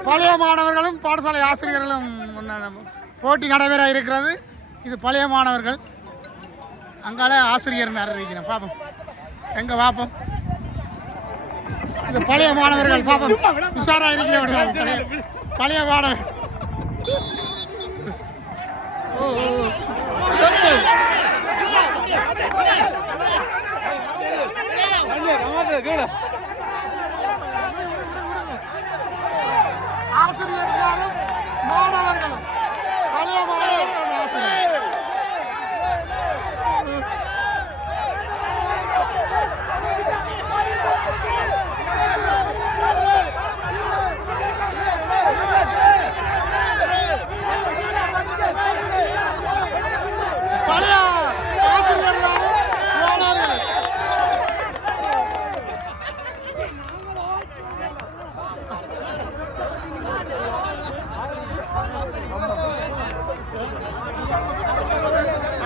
பழைய மாணவர்களும் பாடசாலை ஆசிரியர்களும் போட்டி நடைபெற இருக்கிறது. இது பழைய மாணவர்கள், அங்கால ஆசிரியர் இருக்கிறேன். பார்ப்போம் எங்க பார்ப்போம். இது பழைய மாணவர்கள் பார்ப்போம். உஷாரா இருக்கிற பழைய மாணவர். ஆசிரியர்களும் மாணவர்களும் பழைய மாணவர்கள் ஆசிரியர். பழைய ஆசிரியர்களும் மாணவர்கள்.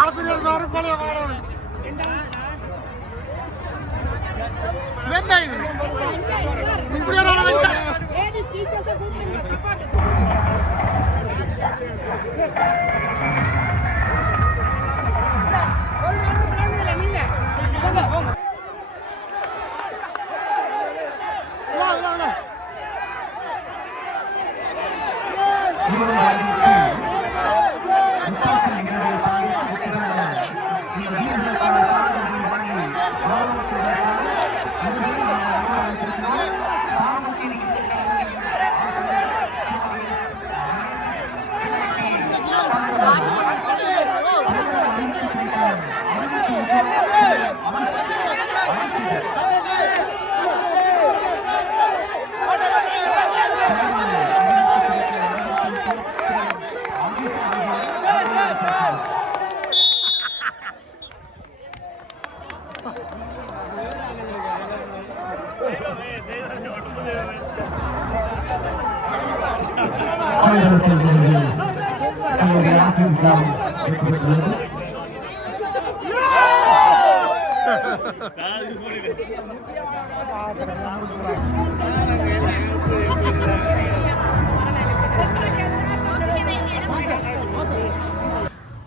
ஆசிரியர் பழைய மாணவர்கள். இப்படி ஒரு அளவு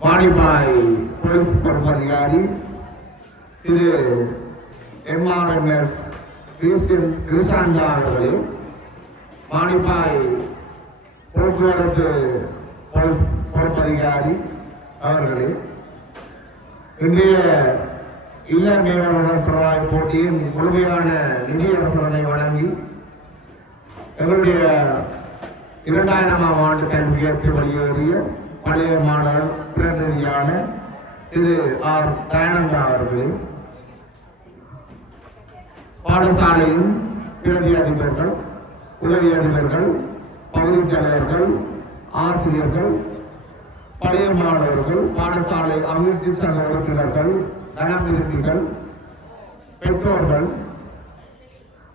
மானிப்பாய் போலீஸ் பொறுப்பதிகாரி திரு MRMS கிருஷ்ணாண்டா அவர்களே, மானிப்பாய் போக்குவரத்து போலீஸ் பொறுப்பதிகாரி அவர்களே, இன்றைய இல்ல மேலாளர் பிரவாய் போட்டியின் முழுமையான நிதி அரசனை வழங்கி எங்களுடைய 2000ஆம் ஆண்டு கல்வியற்கு வெளியேறிய பழைய மாணவர் பிரதிநிதியான திரு ஆர் தயானந்தா அவர்களே, பாடசாலையின் பிரதி அதிபர்கள், உதவி அதிபர்கள், பகுதி தலைவர்கள், ஆசிரியர்கள், பழைய மாணவர்கள், பாடசாலை அபிவிருத்தி சங்க உறுப்பினர்கள், நலவிருத்திகள், பெற்றோர்கள்,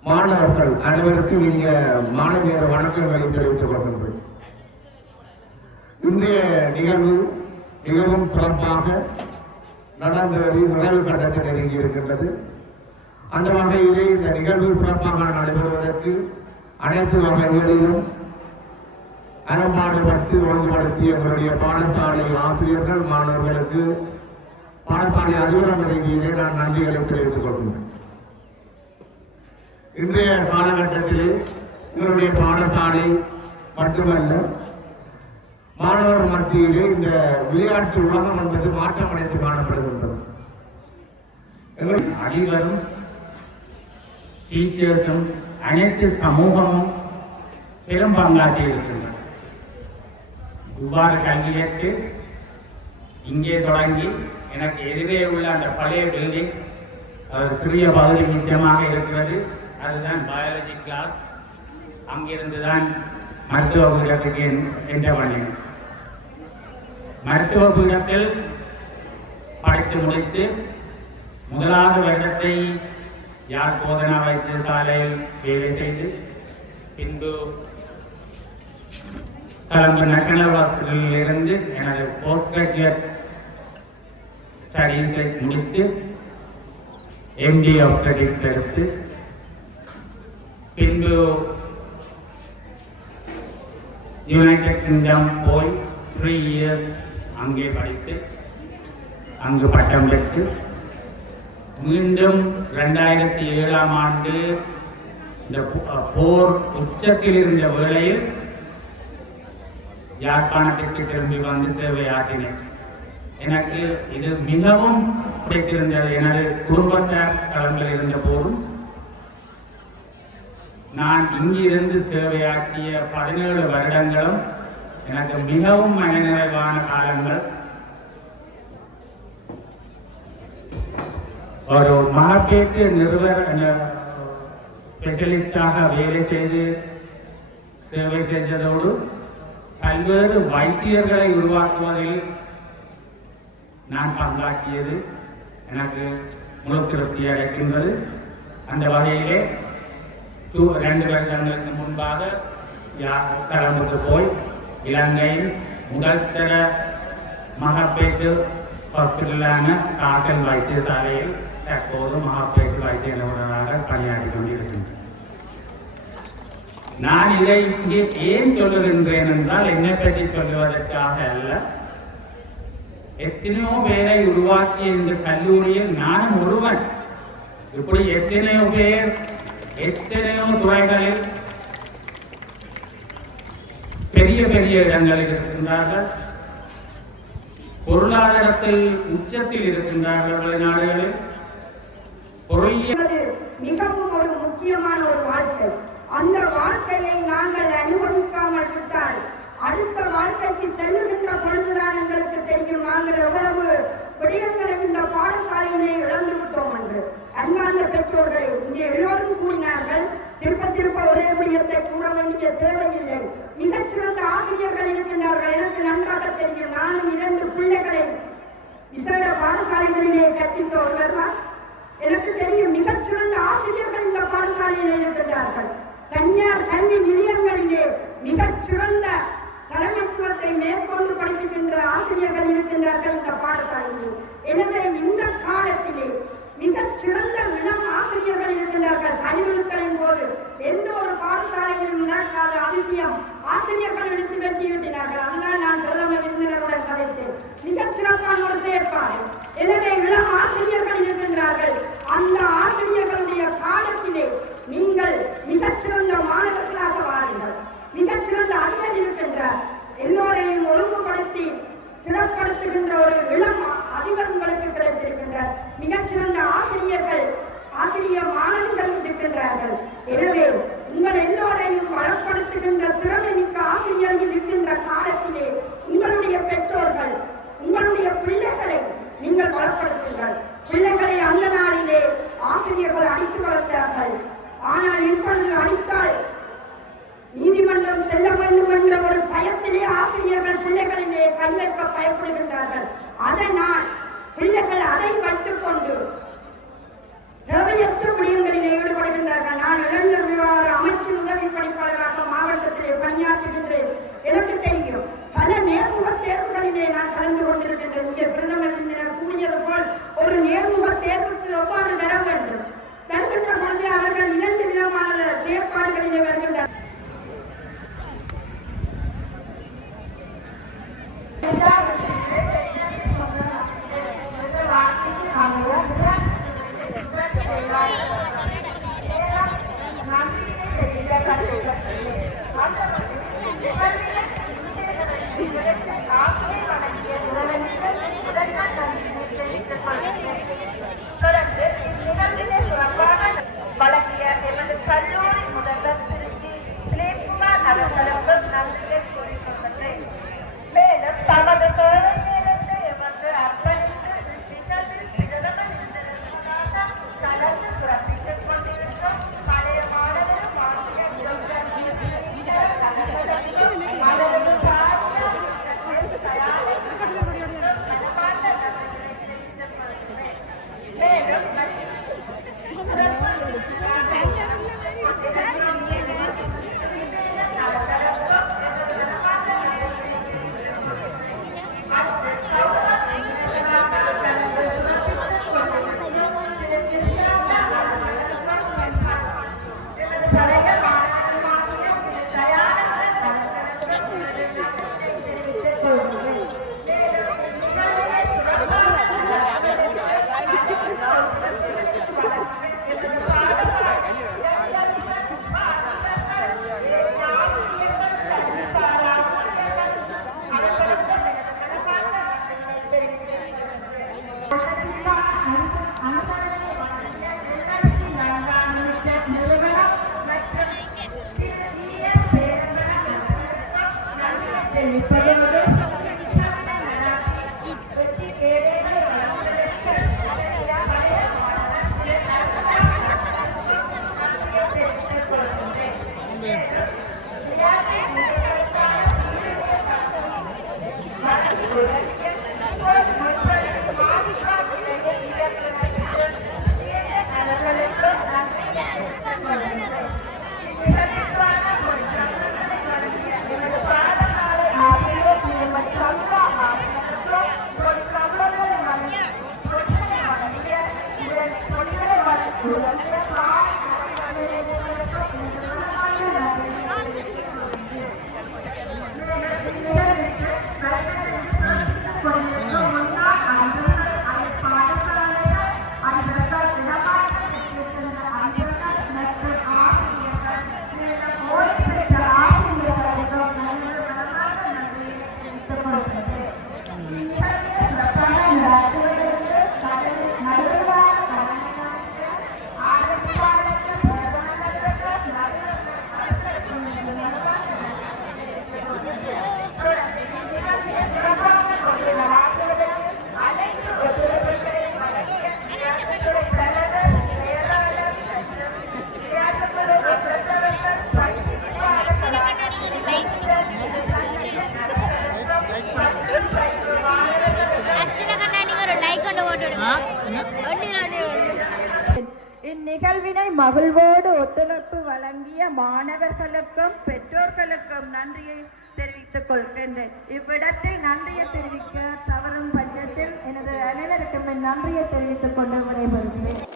மாணவர்கள் அனைவருக்கும் இனிய மாலை நேர வணக்கங்களை தெரிவித்துக் கொள்கின்றேன். இன்றைய நிகழ்வு மிகவும் சிறப்பாக நடந்தேறி நிறைவு கட்டத்தில் நெருங்கி இருக்கின்றது. அந்த வகையிலே இந்த நிகழ்வு சிறப்பாக நடைபெறுவதற்கு அனைத்து வகைகளிலும் அறம்பாடுபட்டு ஒழுங்குபடுத்திய எங்களுடைய பாடசாலை ஆசிரியர்கள் மாணவர்களுக்கு பாடசாலை அதிபர் ரீதியிலே நான் நன்றிகளை தெரிவித்துக் கொள்கிறேன். இன்றைய காலகட்டத்திலே எங்களுடைய பாடசாலை மட்டுமல்ல, மாணவர் மத்தியிலே இந்த விளையாட்டு உலகம் என்பது மாற்றமடைந்து காணப்படுகின்றது. அதிபரும் டீச்சர்ஸும் அனைத்து சமூகமும் பெரும் பங்காற்றி இருக்கின்றனர். இவ்வாறு கல்வி கற்று இங்கே தொடங்கி எனக்கு எதிரே உள்ள அந்த பழைய பில்டிங் சிறிய பகுதி மிச்சமாக இருக்கிறது. அதுதான் பயாலஜி கிளாஸ். அங்கிருந்து தான் மருத்துவ பீடத்துக்கு என்ற பண்ணினேன். மருத்துவ பீடத்தில் படித்து முடித்து முதலாவது வருடத்தை யாழ் போதனா வைத்தியசாலையில் வேலை செய்து பின்பு கொழும்பு நேஷனல் ஹாஸ்பிட்டலில் இருந்து எனது போஸ்ட் கிராஜுவேட் ஸ்டடீஸை முடித்து எம்டி ஆப்ஸ்டெடிக்ஸ் எடுத்து பின்பு யுனைடெட் கிங்டம் போய் 3 years அங்கே படித்து அங்கு பட்டம் பெற்று மீண்டும் 2007ஆம் ஆண்டு இந்த போர் உச்சத்தில் இருந்த வேளையில் யாழ்ப்பாணத்திற்கு திரும்பி வந்து சேவை ஆற்றினேன். எனக்கு இது மிகவும் பிடித்திருந்தது. எனது குடும்பத்தார் களங்களில் இருந்த போதும் நான் இங்கிருந்து சேவையாற்றிய 17 வருடங்களும் எனக்கு மிகவும் மனநிறைவான காலங்கள். ஒரு மகப்பேற்று நிறுவன ஸ்பெஷலிஸ்டாக வேலை செய்து சேவை செஞ்சதோடு பல்வேறு வைத்தியர்களை உருவாக்குவதில் நான் பங்காற்றியது எனக்கு முழு திருப்தி அளிக்கின்றது. அந்த வகையிலே 2 வருடங்களுக்கு முன்பாக கொழும்புக்கு போய் இலங்கையின் முதல் தர மகப்பேற்று ஹாஸ்பிட்டலான காசல் வைத்தியசாலையில் தற்போது மகப்பேற்று வைத்திய நிபுணராக பணியாற்றி கொண்டிருக்கின்றேன். நான் இதை இங்கே ஏன் சொல்லுகின்றேன் என்றால் என்னை பற்றி சொல்லுவதற்காக அல்ல. எத்தனையோ பேரை உருவாக்கிய இந்த கல்லூரியில் நானும் ஒருவன். இப்படி எத்தனையோ பேர் எத்தனையோ துறைகளில் பெரிய பெரிய இடங்களில் இருக்கின்றார்கள். பொருளாதாரத்தில் உச்சத்தில் இருக்கின்றார்கள். வெளிநாடுகளில் மிகவும் ஒரு முக்கியமான ஒரு வாழ்க்கை. அந்த வாழ்க்கையை நாங்கள் அனுபவிக்காமல் விட்டால் அடுத்த வாழ்க்கைக்கு செல்லுகின்ற பொழுதுதான் எங்களுக்கு தெரியும் நாங்கள் எவ்வளவு விடயங்களை இந்த பாடசாலையிலே இழந்து விட்டோம் என்று. அன்பார்ந்த பெற்றோர்களை இங்கே எல்லோரும் கூறினார்கள். திருப்ப ஒரே விடயத்தை கூற வேண்டிய தேவையில்லை. மிகச்சிறந்த ஆசிரியர்கள் இருக்கின்றார்கள். எனக்கு நன்றாக தெரியும். நானும் 2 பிள்ளைகளை விசேட பாடசாலைகளிலே கற்பித்த ஒருவர் தான். எனக்கு தெரியும் மிகச்சிறந்த ஆசிரியர்கள் இந்த பாடசாலையிலே இருக்கின்றார்கள். தனியார் கல்வி நிலையங்களிலே மிகச்சிறந்த தலைமைத்துவத்தை மேற்கொண்டு படிப்புகின்ற ஆசிரியர்கள் இருக்கின்றார்கள் இந்த பாடசாலையிலே. எனவே இந்த காலத்திலே மிகச்சிறந்த இளம் ஆசிரியர்கள் இருக்கின்றார்கள். அறிவுறுத்தலின் போது எந்த ஒரு பாடசாலையிலும் நடக்காத அதிசயம் ஆசிரியர்கள் இழுத்து வெட்டி விட்டினார்கள். அதுதான் நான் பிரதம விருந்தினருடன் கதைத்தேன். மிகச் சிறப்பான ஒரு செயற்பாடு. எனவே இளம் ஆசிரியர்கள் இருக்கின்றார்கள். அந்த ஆசிரியர்களுடைய காலத்திலே நீங்கள் மிகச்சிறந்த மாணவர்களாக வாருங்கள். மிகச்சிறந்த அறிஞர் இருக்கின்றார். எல்லோரையும் ஒழுங்குபடுத்தி திடப்படுத்துகின்ற ஒரு இளம் அதிபர் உங்களுக்கு கிடைத்திருக்கின்றார். மிகச்சிறந்த ஆசிரியர்கள் ஆசிரிய மாணவிகள் இருக்கின்றார்கள். எனவே உங்கள் எல்லோரையும் வளப்படுத்துகின்ற திறமை மிக்க ஆசிரியர்கள் இருக்கின்ற காலத்திலே உங்களுடைய பெற்றோர்கள் உங்களுடைய பிள்ளைகளை நீங்கள் வளப்படுத்துங்கள். பிள்ளைகளை அந்த நாளிலே ஆசிரியர்கள் அடித்து வளர்த்தார்கள். ஆனால் இப்பொழுது அடித்தால் நீதிமன்றம் செல்ல வேண்டும் என்ற ஒரு பயத்திலே ஆசிரியர்கள் பிள்ளைகளிலே கை வைக்க பயப்படுகின்றார்கள். அதனால் பிள்ளைகள் அதை வைத்துக் கொண்டு தேவையற்ற விடயங்களிலே ஈடுபடுகின்றார்கள். நான் இளைஞர் விவகார அமைச்சின் உதவி பணிப்பாளராக மாவட்டத்திலே பணியாற்றுகின்றேன். எனக்கு தெரியும் பல நேர்முக தேர்வுகளிலே நான் கலந்து கொண்டிருக்கின்றேன். இங்கே பிரதமர் விருந்தினர் கூறியது போல் ஏற்பாடுகளிலே வருகின்றனர். வழங்கிய எமது கல்லூரி முதல்வர் திரு திலீப்குமார் அவர்களுக்கு நன்றியை கூறிக்கொள்கின்றேன். மேலும் தமது சேவை நேரத்தை எமக்கு அர்ப்பணித்து நிகழ்வில் பிரதமருக்காக கலந்து சிறப்பித்துக் கொண்டிருக்கும் பழைய மாணவரும் இந்நிகழ்வினை மகிழ்வோடு ஒத்துழைப்பு வழங்கிய மாணவர்களுக்கும் பெற்றோர்களுக்கும் நன்றியை தெரிவித்துக் கொள்கின்றேன். இவ்விடத்தில் நன்றியை தெரிவிக்க தவறும் பட்சத்தில் எனது அனைவருக்கும் நன்றியை தெரிவித்துக் கொண்டு விடைபெறுகிறேன்.